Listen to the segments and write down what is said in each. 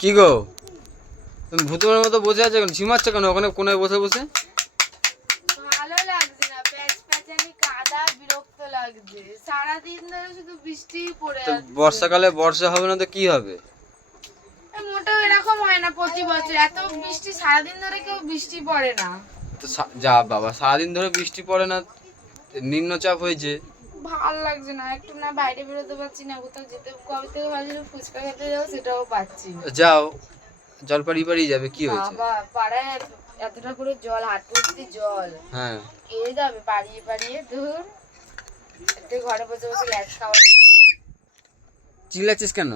কি গো, তুমি ভূতের মতো বসে আছো কেন? ঝিমাচ্ছ কেন ওখানে কোনায় বসে বসে? ভালো লাগছে না, প্যাচপ্যাচানি কাদা, বিরক্ত লাগছে। সারাদিন ধরে শুধু বৃষ্টি পড়ে তো যাচ্ছে। বর্ষাকালে বর্ষা হবে না তো কি হবে? মোটেও এরকম হয় না প্রতি বছর, এত বৃষ্টি সারাদিন ধরে কেউ বৃষ্টি পড়ে না। তো যা বাবা, সারাদিন ধরে বৃষ্টি পড়ে না, নিম্নচাপ হয়েছে। ভাল লাগছে না, একটু না বাইরে বেরোতে পারছি না, কোথাও যেতে কবে থেকে ভাবছিলাম ফুচকা খেতে যাবো, সেটাও পাচ্ছি না। যাও, জলপাড়ি বাড়ি যাবে, কি হয়েছে? বাবা পাড়ায় এতটা করে জল, হাঁটু অব্দি জল। হ্যাঁ, কে যাবে পাড়িয়ে পাড়িয়ে? দূর, একটু ঘরে বসে বসে ল্যাচ খাওয়াই ভালো। চিল্লাচ্ছিস কেন?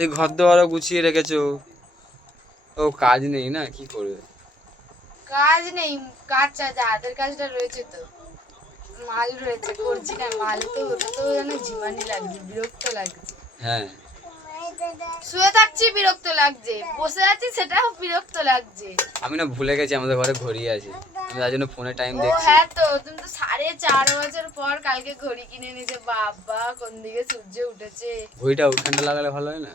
এই ঘর দোয়ারও গুছিয়ে রেখেছো, ও কাজ নেই না, কি করবে? কাজ নেই, কাজ চাচা, হাতের কাজটা রয়েছে তো, মাল রয়েছে, করছি না। মাল তো ওটা তো যেন ঝিমানি লাগছে, বিরক্ত লাগছে। হ্যাঁ, শুয়ে থাকছি বিরক্ত লাগছে, বসে আছি সেটাও বিরক্ত লাগছে। আমি না ভুলে গেছি আমাদের ঘরে ঘড়ি আছে, আমি তার জন্য ফোনে টাইম ও দেখছি। হ্যাঁ, তো তুমি তো 4.5 বছর পর কালকে ঘড়ি কিনে নিয়েছে। বাবা, কোন দিকে সূর্য উঠেছে। ঘড়িটা ওখানটা লাগালে ভালো হয় না?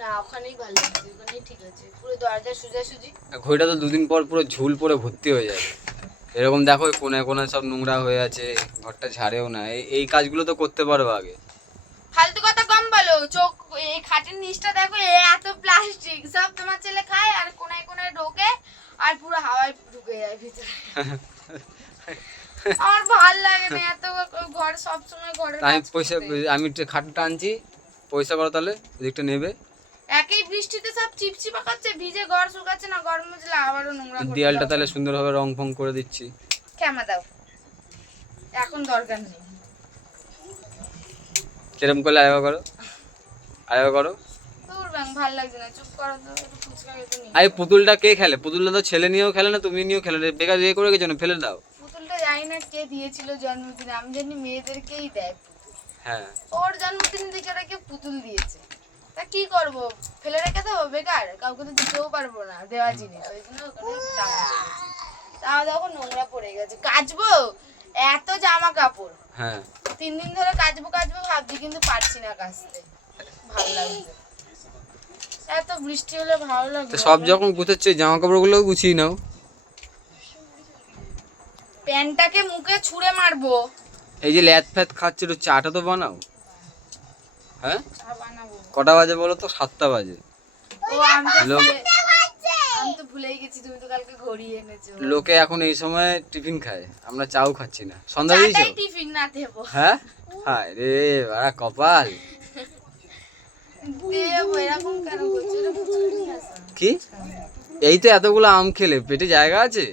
না, ওখানেই ভালো লাগছে, ওখানেই ঠিক আছে, পুরো দরজা সোজাসুজি। আর ঘড়িটা তো দুদিন পর পুরো ঝুল পরে ভর্তি হয়ে যাবে। এরকম দেখো কোনায় কোনায় সব নোংরা হয়ে আছে, ঘরটা ঝাড়েও না। এই কাজগুলো তো করতে পারো আগে। ফালতু কথা কম বলো। চোখ, এই খাটের নিচটা দেখো, এত প্লাস্টিক, সব তোমার ছেলে খায় আর কোনায় কোনায় ঢোকে আর পুরো হাওয়ায় ঢুকে যায় ভিতরে। আমার ভাল লাগে না এত ঘর সবসময় ঘরে। আমি পয়সা, আমি খাটটা আনছি, পয়সা করো তাহলে, এদিকটা নেবে। একই বৃষ্টিতে সব চিপচিপা করছে, ভিজে ঘর শুকাচ্ছে না, ঘর মুছলে আবারও নোংরা করতে দেয়ালটা হবে। তাহলে সুন্দরভাবে রং ফং করে দিচ্ছি। ক্ষমা দাও, এখন দরকার নেই। কিরম করলে আরেকবার করো, আরেকবার করো। তোর ব্যাং ভাল লাগছে না, চুপ করো তো, একটু ফুচকা খেতে নিয়ে। আরে পুতুলটা কে খেলে? পুতুলটা তো ছেলে নিয়েও খেলে না, তুমি নিয়েও খেলে না, বেকার ইয়ে করে গেছো না, ফেলে দাও। পুতুলটা জানি না কে দিয়েছিল জন্মদিনে, আমি জানি মেয়েদেরকেই দেয় পুতুল। হ্যাঁ, ওর জন্মদিন থেকে ওরা কেউ পুতুল দিয়েছে, তা কি করব, ফেলে রেখে দেবো বেকার? কাউকে তো দিতেও পারবো না দেওয়া জিনিস, ওই জন্য ওখানে টাঙানো হয়েছে। তাও দেখো নোংরা পড়ে গেছে, কাচবো এত জামা কাপড়। হ্যাঁ, 3 দিন ধরে কাচবো কাচবো ভাবছি, কিন্তু পারছি না কাচতে, ভালো লাগছে না। এত বৃষ্টি হলে ভালো তো লাগবে। সব যখন গুছাচ্ছ জামা কাপড়গুলো গুছিয়ে নাও। প্যান্টটাকে মুখে ছুঁড়ে মারবো। এই যে ল্যাদ ফ্যাদ খাচ্ছে, একটু চাটা তো বানাও। হ্যাঁ, চা বানাবো। কটা বাজে বলো তো? 7টা বাজে। ও আমি তো ভুলেই গেছি, তুমি তো কালকে ঘড়ি এনেছো। লোকে এখন এই সময় টিফিন খায়, আমরা চাও খাচ্ছি না। সন্ধ্যা দিয়েছো? চাটাই টিফিন না দেবো। হ্যাঁ, হায় রে বাড়া কপাল। দেবো, এরকম কেন করছো? এটা ফুচকা নিয়ে আসো। কি, এই তো এতগুলো আম খেলে পেটে জায়গা আছে?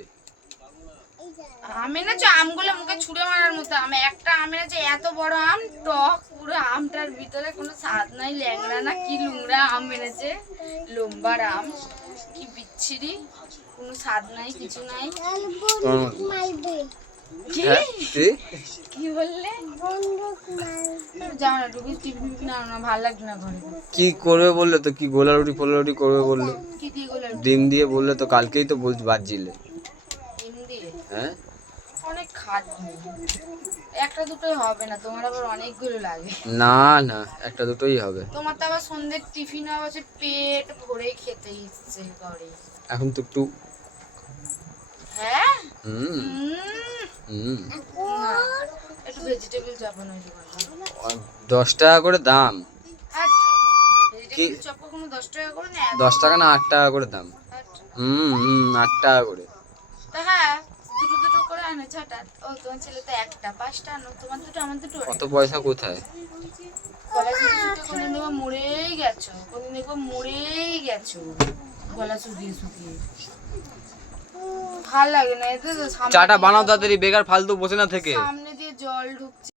আম এনেছো, আমগুলো মুখে ছুঁড়ে মারার মতো আম। একটা আম এনেছে, এত বড় আম, টক পুরো, আমটার ভিতরে কোনো স্বাদ নাই, ল্যাংড়া না কি লুংড়া আম এনেছে, লম্বার আম, কি বিচ্ছিরি, কোনো স্বাদ নাই, কিছু নাই। কি হ্যাঁ, কি? কি বললে? যাও না, টুকু টিফিন ফিফিন আনো না, ভালো লাগছে না ঘরে। কি করবে বললে তো? কি গোলা রুটি ফোলা রুটি করবে বললে? কি দিয়ে গেলো? ডিম দিয়ে বললে তো, কালকেই তো বাজছিলে। ডিম দিয়ে হ্যাঁ, অনেক খাটনি, একটা দুটোই হবে না, তোমার আবার অনেকগুলো লাগে। না না, একটা দুটোই হবে। তোমার তো আবার সন্ধ্যের টিফিন হচ্ছে, পেট ভরে খেতে ইচ্ছে করে। এখন তো একটু হ্যাঁ, হুম হুম না, একটু ভেজিটেবল চপ বানাই দিবা। 10 টাকা করে দাম। ভেজিটেবল চপ কখনো 10 টাকা করে না? 10 টাকা না, 8 টাকা করে দাম। 8 টাকা করে। তা হ্যাঁ, দুটো দুটো করে আনে, 6টা। ও তোমার ছেলে তো একটা, 5টা আনো, তোমার দুটো আমার দুটো। অত পয়সা কোথায়? গলা শুকিয়ে শুকিয়ে কোনদিন দেখবো মরেই গেছো, কোনদিন দেখবো মরেই গেছো, গলা শুকিয়ে শুকিয়ে। ভাল লাগে না এতে তো, চাটা বানাও তাড়াতাড়ি, বেকার ফালতু বসে না থেকে। সামনে দিয়ে জল ঢুকছে।